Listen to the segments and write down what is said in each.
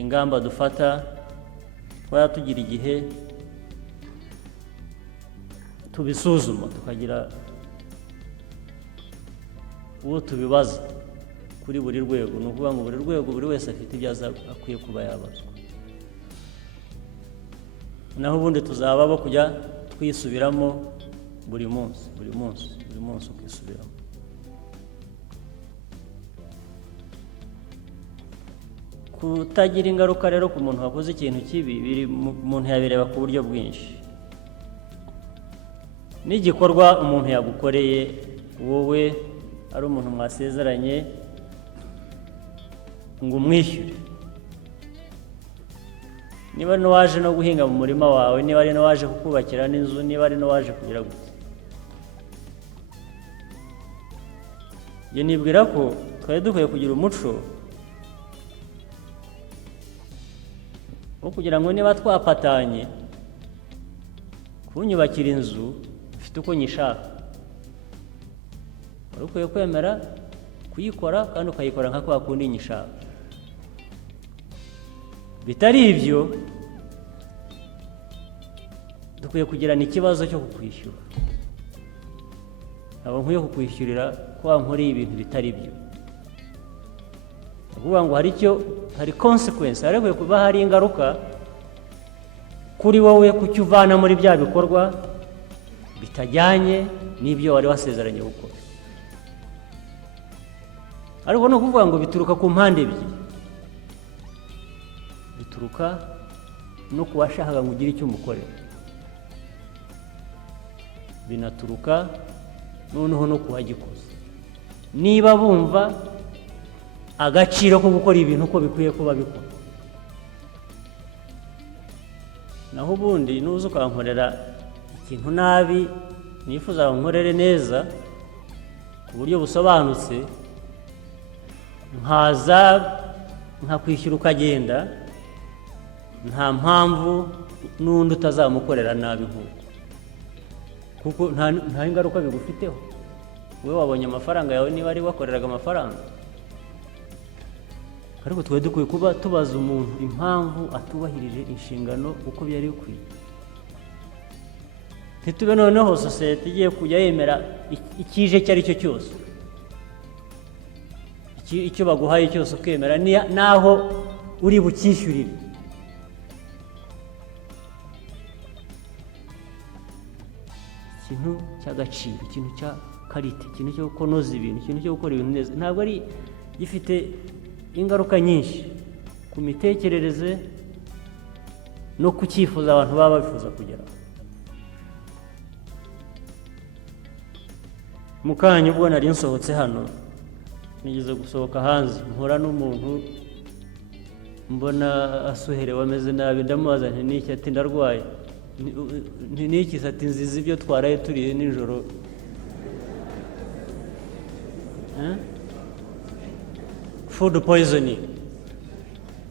ingamba dufata twaya tugira igihe tubisuzuma tukagira uwo tubibaza kuri buri rwego no kuvuga ngo buri rwego buri wese afite ibyaza akwiye kuba yabazwa naho ubundi tuzaba bo kujya twisubiramo buri munsi ukisubiramo kutagira ingaruka rero ku muntu wakoze ikintu kibi biri umuntu yabireba ku buryo bwinshi n'igikorwa umuntu yagukoreye wowe ari umuntu mwasezeranye ngo umwishyure niba n'uwaje no guhinga mu murima wawe niba ari n'uwaje kukubakira n'inzu niba ari n'uwaje kugira gute njye nibwira ko twari dukwiye kugira umuco wo kugira ngo niba twapatanye kunyubakira inzu ufite uko nyishaka wari ukwiye kwemera kuyikora kandi ukayikora nka kwa kundi nyishaka bitari ibyo dukwiye kugirana ikibazo cyo kukwishyura ntabwo nkwiye kukwishyurira ko wankoreye ibintu bitari byo kuvuga ngo hari consequence harekwiye kuba hari ingaruka kuri wowe kucyo uvana muri bya bikorwa bitajyanye n'ibyo wari wasezeranye gukora ariko no kuvuga ngo bituruka ku mpande ebyiri bituruka no ku washakaga ngo ugire icyo umukorera binaturuka noneho no ku wagikoze niba bumva agaciro ko gukora ibintu uko bikwiye kuba bikora naho ubundi nuza ukankorera ikintu nabi nifuza nkorere neza ku buryo busobanutse nkaza nkakwishyura ukagenda nta mpamvu n'undi utazamukorera nabi nk'uko kuko nta ingaruka bigufiteho wowe wabonye amafaranga yawe niba ari wakoreraga amafaranga ariko twari dukwiye kuba tubaza umuntu impamvu atubahirije inshingano uko byari bikwiye ntitube noneho sosiyete igiye kujya yemera ikije icyo ari cyo cyose icyo baguhaye cyose ukemera naho uri bukishyurire ikintu cy'agaciro ikintu cya karite ikintu cyo kunoza ibintu ikintu cyo gukora ibintu neza ntabwo ari gifite ingaruka nyinshi ku mitekerereze no ku cyifuzo abantu baba bifuza kugeraho mu kanya ubwo nari nsohotse hano nigeze gusohoka hanze mpura n'umuntu mbona asuherewe ameze nabi ndamubaza nti niki ati ndarwaye niki ati nziza ibyo twaraye turiye nijoro food poisoning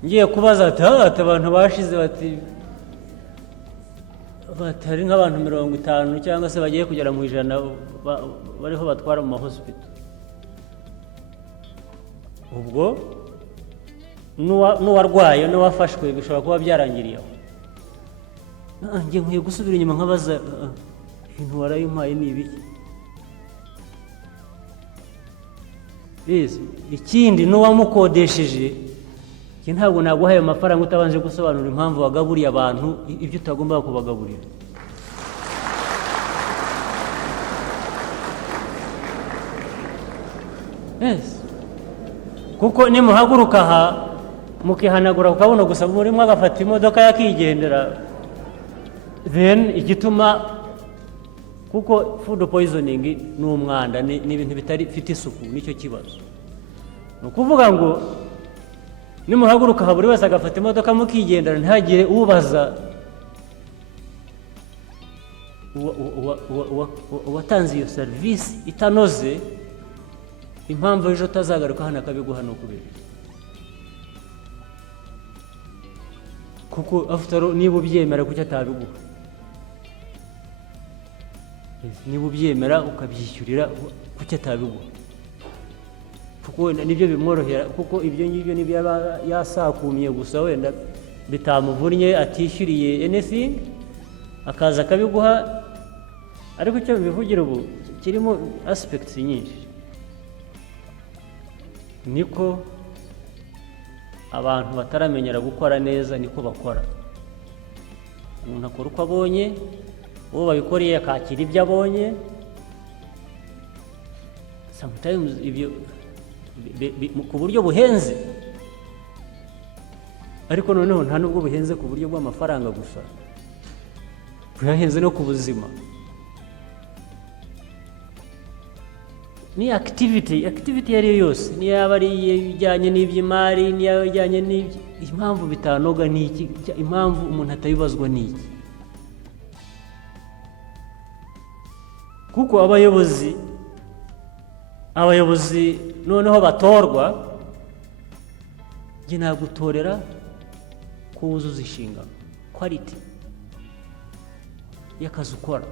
ngiye kubaza ati abantu bashize bati hari nk'abantu 50 cyangwa se bagiye kugera mu 100 bariho batwara mu hospital ubwo n'uwarwaye n'uwafashwe bishobora kuba byarangiriye aho njye nkwiye gusubira inyuma nkabaza ibintu warayimpaye ni ibiki ikindi n'uwamukodesheje ntabwo naguhaye amafaranga utabanje gusobanura impamvu wagaburiye abantu ibyo utagomba kubagaburira kuko nimuhaguruka aha mukihanagura ukabona gusa murimo agafata imodoka yakigendera then igituma kuko food poisoning ni umwanda ni ibintu bifite isuku nicyo kibazo ni ukuvuga ngo nimuhaguruka aha buri wese agafata imodoka mukigendera ntihagire ubaza uwatanze iyo serivisi itanoze impamvu ejo utazagaruka hano akabiguha ni ukubera kuko niba ubyemera kuki atabiguha niba ubyemera ukabyishyurira kuki atabiguha kuko wenda nibyo bimworohera, kuko ibyo ngibyo nibyo yaba yasakumye gusa wenda bitamuvunnye atishyuriye anything, akaza akabiguha. Ariko icyo bivugira ubu kirimo aspects nyinshi, niko abantu bataramenyera gukora neza niko bakora. Umuntu akora uko abonye, uwo babikoreye akakira ibyo abonye. Sometimes ibyo ku buryo buhenze, ariko noneho nta nubwo buhenze ku buryo bw'amafaranga gusa, buhenze no ku buzima. Ni activity iyo ari yo yose, niyo yaba ari ijyanye n'iby'imari, niyo yaba ijyanye n'ibyo, impamvu bitanoga ni iki? Impamvu umuntu atabibazwa ni iki? Kuko abayobozi noneho batorwa, njye nagutorera ko wuzuza inshingano, quality y'akazi ukora.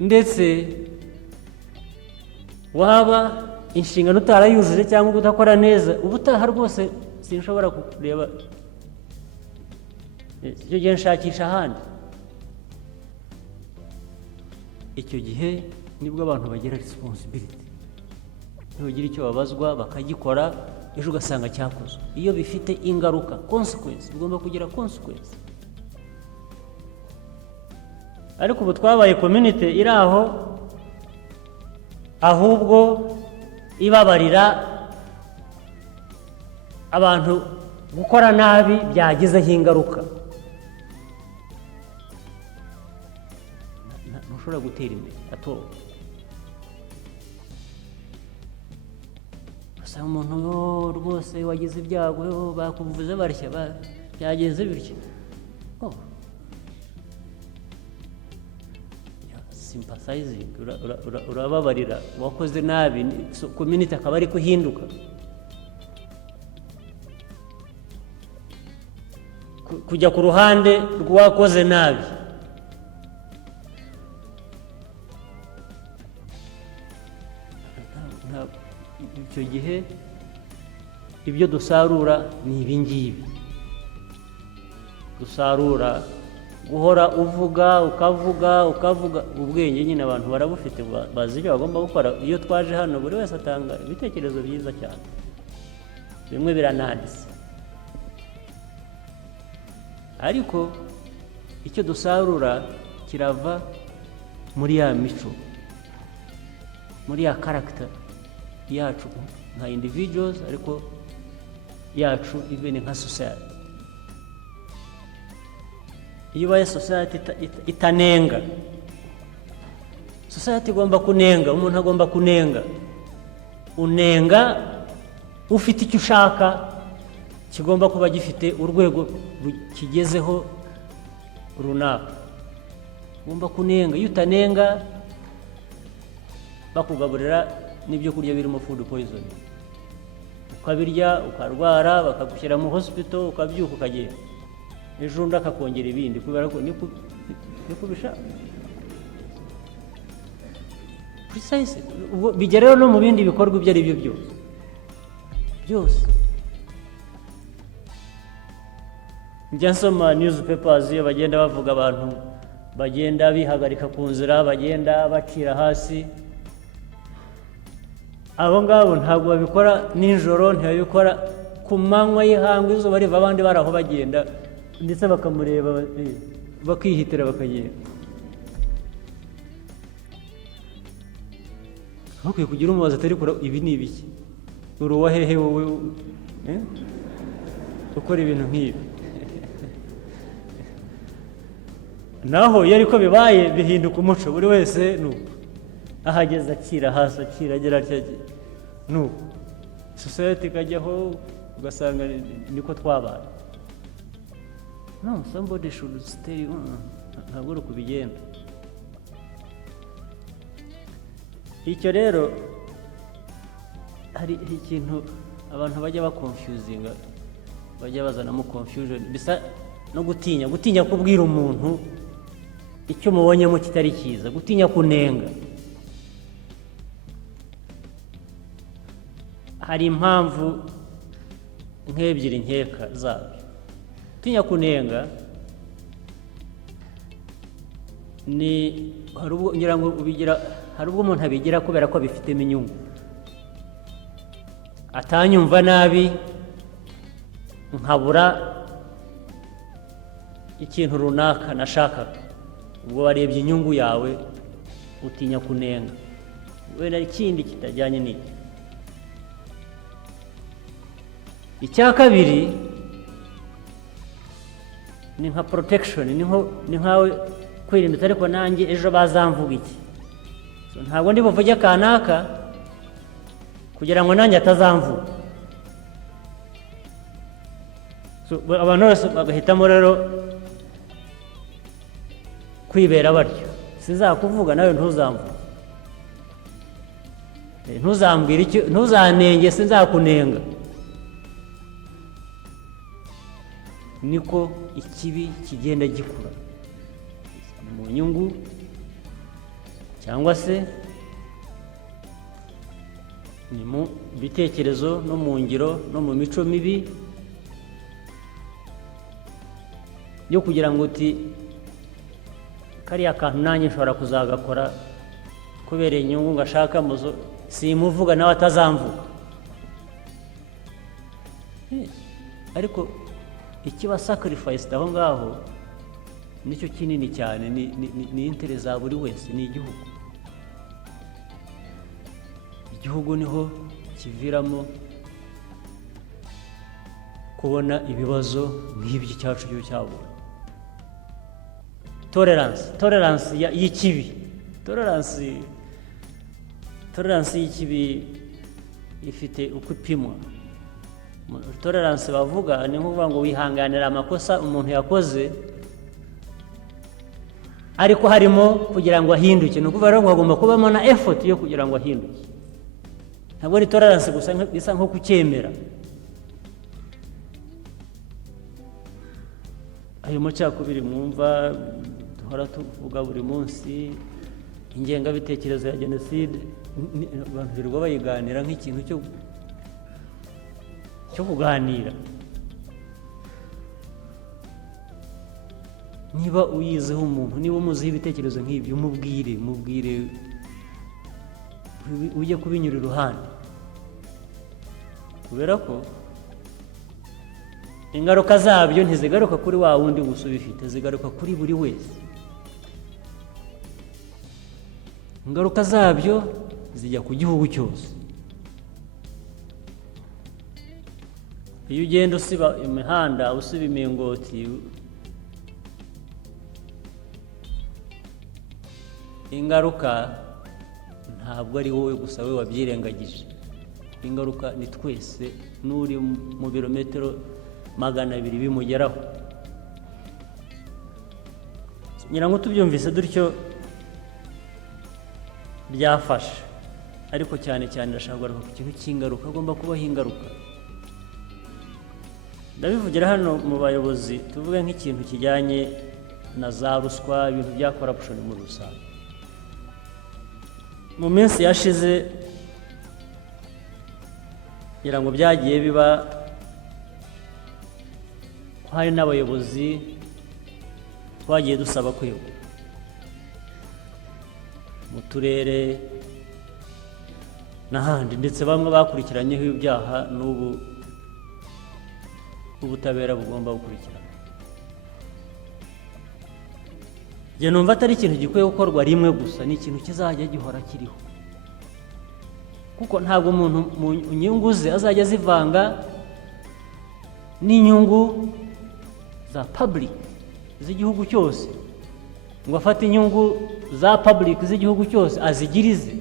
Ndetse waba inshingano utarayujuje cyangwa udakora neza, ubutaha rwose sinshobora kureba, icyo gihe nshakisha ahandi. Icyo gihe nibwo abantu bagira responsibility, ntibagira icyo babazwa bakagikora, ejo ugasanga cyakozwe. Iyo bifite ingaruka, consequence, bigomba kugira consequence. Ariko ubu twabaye community iri aho, ahubwo ibabarira abantu gukora nabi byagizeho ingaruka. Ntushobora gutera imbere ato. Usanga umuntu rwose wagize ibyago, bakuvuze barshya, byagenze bityo. Sympathizing, urababarira wakoze nabi, community akaba ari kuhinduka. Kujya ku ruhande rw'uwakoze nabi, icyo gihe ibyo dusarura ni ibi ngibi. Dusarura guhora uvuga ukavuga, ubwenge nyine abantu barabufite, bazi ibyo bagomba gukora. Iyo twaje hano buri wese atanga ibitekerezo byiza cyane, bimwe birananditse, ariko icyo dusarura kirava muri ya mico, muri ya character yacu nka individuals, ariko yacu even nka society. Iyo ubaye society itanenga, society igomba kunenga, umuntu agomba kunenga. Unenga ufite icyo ushaka, kigomba kuba gifite urwego kigezeho runaka. Ugomba kunenga. Iyo utanenga, bakugaburira n'ibyo kurya birimo food poison, ukabirya ukarwara, bakagushyira mu hospital, ukabyuka ukagenda, ejo undi akakongera ibindi, kubera ko niko bishaka. Precise. Bijya rero no mu bindi bikorwa ibyo ari byo byose. Njya nsoma newspapers iyo bagenda bavuga abantu bagenda bihagarika ku nzira, bagenda bacira hasi. Abo ngabo ntabwo babikora nijoro, ntibabikora ku manywa y'ihangwe, izuba riva, abandi bari aho bagenda, ndetse bakamureba bakihitira bakagenda. Bakwiye kugira umubaza atari kura, ibi ni ibiki? Uri uwa hehe wowe ukora ibintu nk'ibi? Naho iyo ariko bibaye bihinduka umuco, buri wese nuko ahageze akira hasi, akira agera atya, nuko society ikajyaho, ugasanga niko twabaye. No, somebody should stay. Ntabwo uri kubigenda. Icyo rero hari ikintu abantu bajya bakonfuzinga, bajya bazanamo confusion, bisa no gutinya kubwira umuntu icyo mubonyemo kitari cyiza, gutinya kunenga. hari impamvu nk'ebyiri nkeka zabyo. Tinya kunenga ni hari ubwo ngira ngo ubigira, hari ubwo umuntu abigira kubera ko bifitemo inyungu, atanyumva nabi nkabura ikintu runaka nashakaga, ubwo warebye inyungu yawe utinya kunenga, wenda ikindi kitajyanye n'iki. Icya kabiri ni nka protection, ni nkawe kwirinda, ariko nanjye ejo bazamvuga iki, ntabwo ndi buvuge kanaka kugira ngo nanjye atazamvuga. Abantu bose bagahitamo rero kwibera batyo, sinzakuvuga nawe ntuzamvuge, ntuzambwire icyo, ntuzanenge sinzakunenga. Niko ikibi kigenda gikura mu nyungu cyangwa se ni mu bitekerezo no mu ngiro no mu mico mibi yo kugira ngo uti kariya kantu nanjye nshobora kuzagakora kubera inyungu ngashaka muzo, simuvuga nawe atazamvuga. Ariko ikiba sacrificed aho ngaho nicyo kinini cyane, ni interest za buri wese, ni igihugu. Igihugu niho kiviramo kubona ibibazo nk'ibyo cyacu cyo cyabona. Tolerance y'ikibi, tolerance y'ikibi ifite uko ipimwa. Tolerance bavuga ni nkuvuga ngo wihanganira amakosa umuntu yakoze, ariko harimo kugira ngo ahinduke. Ni ukuvuga ngo hagomba kubamo na effort yo kugira ngo ahinduke. Ntabwo ari tolerance gusa bisa nko kucyemera. Ayo macakubiri mwumva duhora tuvuga buri munsi, ingengabitekerezo ya jenoside, abantu birirwa bayiganira nk'ikintu cyo kuganira. Niba uyizeho umuntu, niba umuziho ibitekerezo nk'ibyo, mubwire ujye kubinyura iruhande, kubera ko ingaruka zabyo ntizigaruka kuri wa wundi gusa ubifite, zigaruka kuri buri wese. Ingaruka zabyo zijya ku gihugu cyose. Iyo ugenda usiba imihanda, usiba imingoti, ingaruka ntabwo ari wowe gusa we wabyirengagije. Ingaruka ni twese, n'uri mu birometero 200 bimugeraho. Ngira ngo tubyumvise dutyo byafasha, ariko cyane ndashaka kugaruka ku kintu cy'ingaruka. Agomba kubaho ingaruka. Ndabivugira hano mu bayobozi, tuvuge nk'ikintu kijyanye na za ruswa, ibintu bya corruption muri rusange. Mu minsi yashize ngira ngo byagiye biba, hari n'abayobozi twagiye dusaba kwegura mu turere n'ahandi, ndetse bamwe bakurikiranyeho ibyaha n'ubu ubutabera bugomba gukurikirana. Njye numva atari ikintu gikwiye gukorwa rimwe gusa, ni ikintu kizajya gihora kiriho, kuko ntabwo umuntu mu nyungu ze azajya zivanga n'inyungu za public z'igihugu cyose, ngo afate inyungu za public z'igihugu cyose azigirize.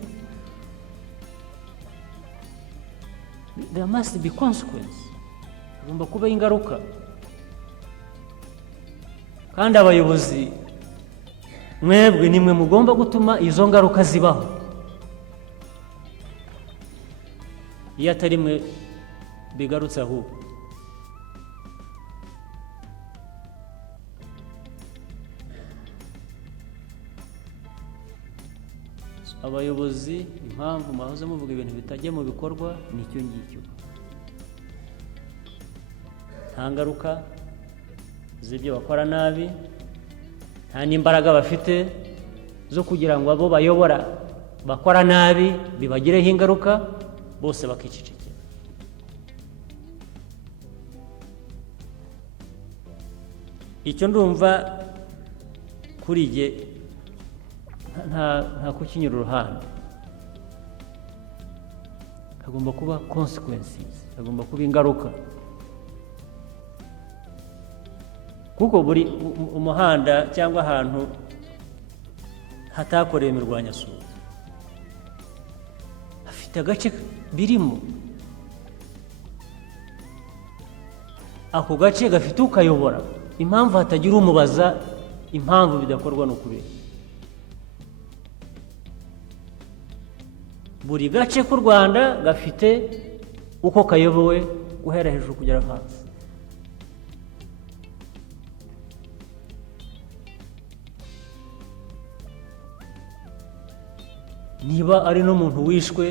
There must be consequence, hagomba kuba ingaruka. Kandi abayobozi mwebwe nimwe mugomba gutuma izo ngaruka zibaho. Iyo atari mwe bigarutse ahubwo. abayobozi impamvu mwahoze muvuga ibintu bitajya mu bikorwa nicyo ngicyo, nta ngaruka z'ibyo bakora nabi, nta n'imbaraga bafite zo kugira ngo abo bayobora bakora nabi bibagireho ingaruka, bose bakicecekera. icyo ndumva kuri jye nta kukinyura uruhande, hagomba kuba consequences, hagomba kuba ingaruka, kuko buri umuhanda cyangwa ahantu hatakorewe imirwanyasuri hafite agace birimo, ako gace gafite ukayobora, impamvu hatagira umubaza impamvu bidakorwa no kubera buri gace k'u Rwanda gafite uko kayobowe guhera hejuru kugera hasi. niba ari n'umuntu wishwe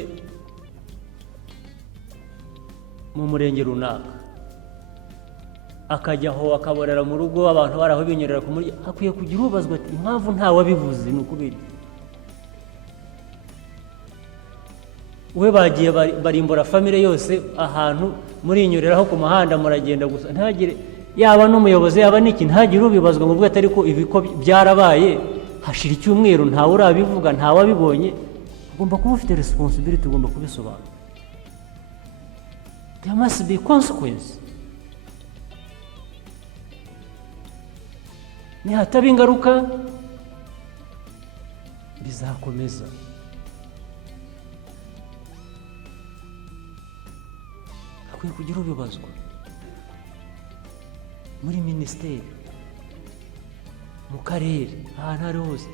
mu murenge runaka akajya aho akaborera mu rugo abantu baraho binyurira ku muryango, hakwiye kugira ubazwa ati impamvu ntawabivuze ni ukubera we bagiye barimbura famire yose ahantu murinyuriraho ku muhanda muragenda gusa, ntagire yaba n'umuyobozi yaba n'iki ntagire ubibazwa ngo ubwo atari ko ibiko byarabaye hashira icyumweru ntawe urabivuga ntawabibonye. Ugomba kuba ufite responsibility, ugomba kubisobanura. There must be consequence. Nihataba ingaruka bizakomeza. Hakwiye kugira ubibazwa muri minisiteri, mu karere, ahantu ari hose.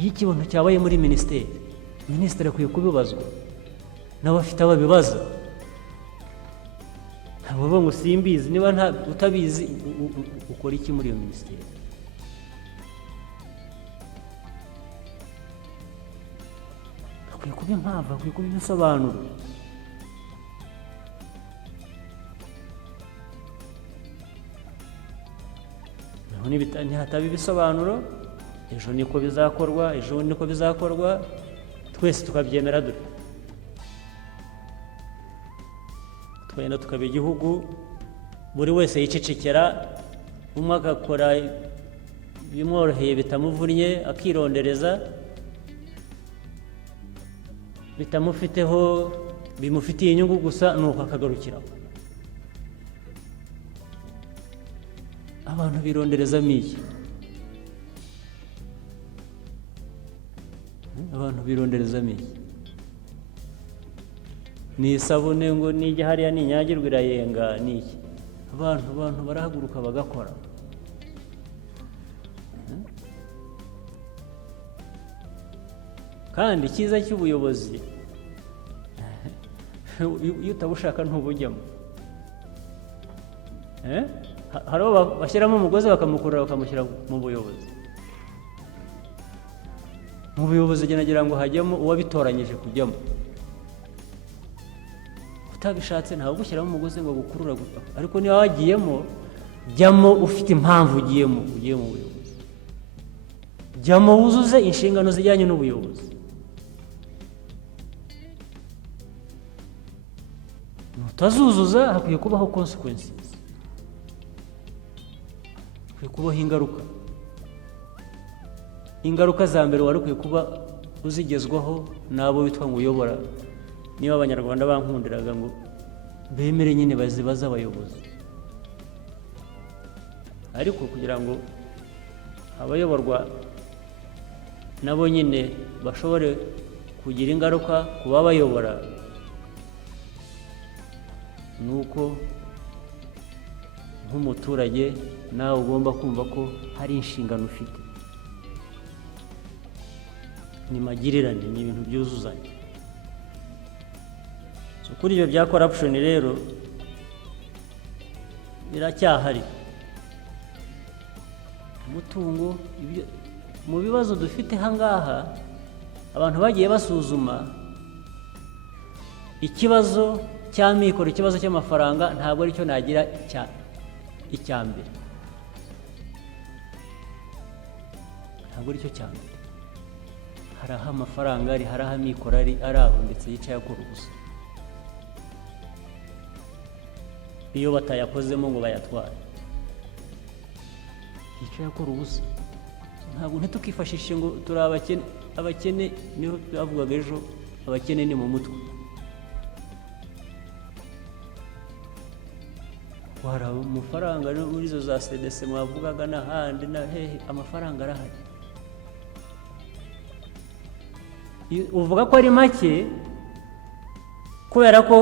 Iyo ikibazo cyabaye muri minisiteri, minisitiri akwiye kubibazwa n'abafite ababibaza. Ntabwo bavuga ngo simbizi, niba utabizi ukora iki muri iyo minisiteri? Hakwiye kuba impamvu, hakwiye kuba ibisobanuro. Nihataba ibisobanuro, ejo niko bizakorwa, ejo niko bizakorwa, twese tukabyemera dute. Twenda tukaba igihugu buri wese yicecekera, umwe agakora bimworoheye bitamuvunnye akirondereza, bitamufiteho bimufitiye inyungu gusa, nuko akagarukiraho. Abantu bironderezamo iki? Abantu bironderezamo iki? Ni isabune ngo nijya hariya ninyagirwa irayenga niki? Abantu barahaguruka bagakora. Kandi icyiza cy'ubuyobozi iyo utabushaka ntubujyamo. Hari abo bashyiramo umugozi bakamukurura bakamushyira mu buyobozi. Mu buyobozi nagira ngo hajyamo uwabitoranyije kujyamo. Utabishatse ntawe gushyiramo umugozi ngo gukurura gusa, ariko niba wagiyemo jyamo ufite impamvu ugiye mu buyobozi. Jyamo wuzuze inshingano zijyanye n'ubuyobozi. Utazuzuza hakwiye kubaho consequences, hakwiye kubaho ingaruka. Ingaruka za mbere wari ukwiye kuba uzigezwaho n'abo witwa ngo uyobora. Niba abanyarwanda bankundiraga ngo bemere nyine bazibaza abayobozi, ariko kugira ngo abayoborwa nabo nyine bashobore kugira ingaruka ku babayobora, nuko nk'umuturage nawe ugomba kumva ko hari inshingano ufite. Ni magirirane, ni ibintu byuzuzanya. Kuri ibyo bya corruption rero biracyahari. Umutungo mu bibazo dufite hangaha abantu bagiye basuzuma ikibazo cy'amikoro, ikibazo cy'amafaranga ntabwo aricyo nagira icya mbere, ntabwo aricyo cya mbere. Hari aho amafaranga ari, hari aho amikoro ari aho ndetse yicaye akora ubusa, iyo batayakozemo ngo bayatware yicaye akora ubusa. Ntabwo ntitukifashishe ngo turi abakene. Abakene niho bavugaga ejo, abakene ni mu mutwe. Hari amafaranga muri izo za CDC mwavugaga n'ahandi na hehe, amafaranga arahari. Uvuga ko ari make kubera ko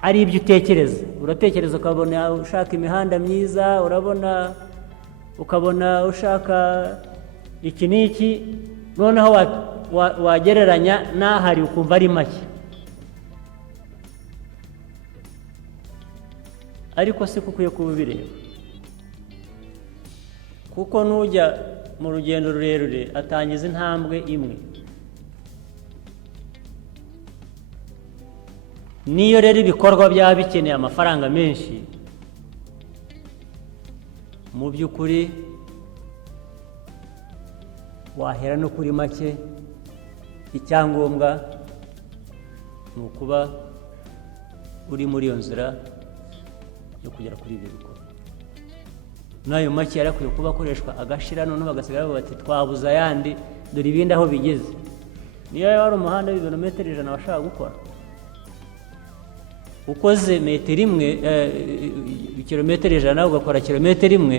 ari ibyo utekereza. Uratekereza ukabona ushaka imihanda myiza, ukabona ushaka iki n'iki, noneho wagereranya n'ahari ukumva ari make. Ariko si ukwiye kuba ubireba, kuko nujya mu rugendo rurerure atangiza intambwe imwe. Niyo rero ibikorwa byaba bikeneye amafaranga menshi, mu by'ukuri wahera no kuri make. Icyangombwa ni ukuba uri muri iyo nzira yo kugera kuri ibyo bikorwa. N'ayo make yari akwiye kuba akoreshwa agashira, noneho bagasigara bati twabuze ayandi, dore ibindi aho bigeze. Niyo yaba ari umuhanda w'ibirometero 100 washaka gukora, ukoze metero imwe, kilometero 100 ugakora kilometero imwe,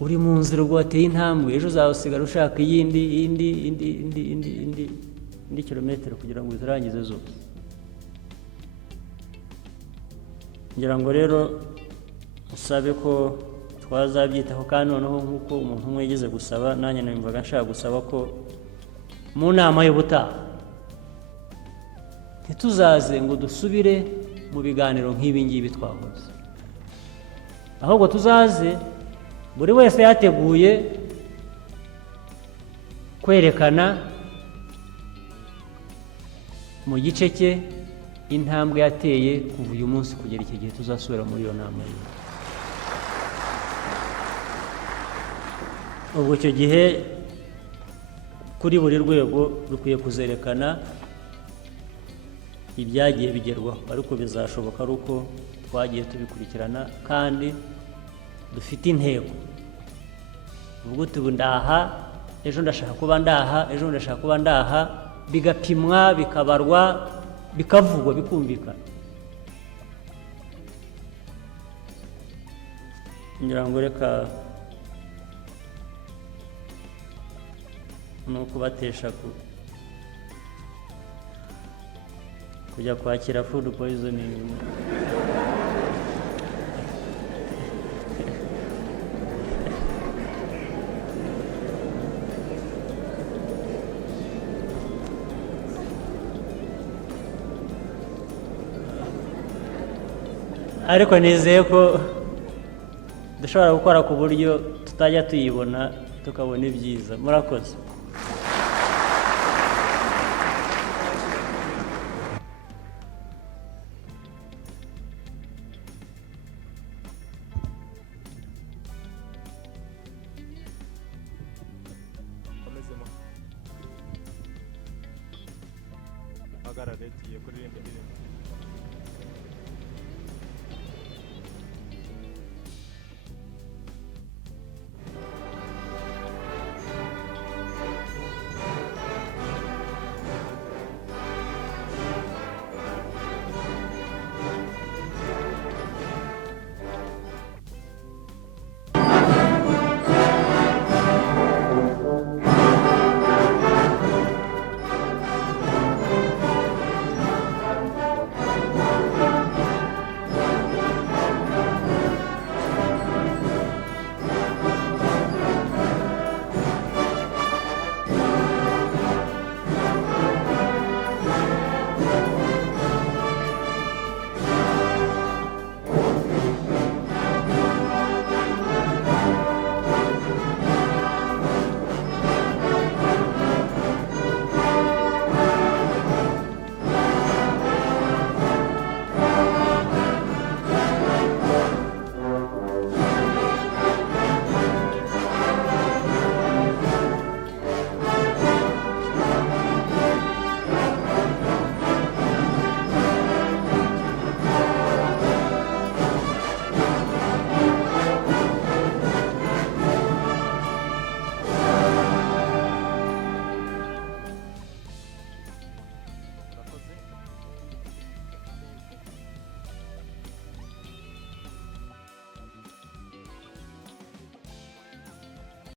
uri mu nzira ubwo wateye intambwe. Ejo uzasigara ushaka indi kilometero kugira ngo uzirangize zose. Ngira ngo rero usabe ko twazabyitaho, kandi noneho nk'uko umuntu umwe yigeze gusaba, nanjye numvaga nshaka gusaba ko mu nama y'ubutaha ntituzaze ngo dusubire mu biganiro nk'ibi ngibi twahoze, ahubwo tuzaze buri wese yateguye kwerekana mu gice cye intambwe yateye kuva uyu munsi kugera iki gihe tuzasubira muri iyo nama ye. Ubwo icyo gihe kuri buri rwego rukwiye kuzerekana ibyagiye bigerwaho, ariko bizashoboka ari uko twagiye tubikurikirana kandi dufite intego. Ubwo tubu ndaha, ejo ndashaka kuba ndaha, ejo ndashaka kuba ndaha, bigapimwa, bikabarwa, bikavugwa, bikumvikana. Ngira ngo reka no kubatesha kujya kwakira food poisoning. Ariko nizeye ko dushobora gukora ku buryo tutajya tuyibona tukabona ibyiza. Murakoze. Agarare tugiye kuririmba indirimbo.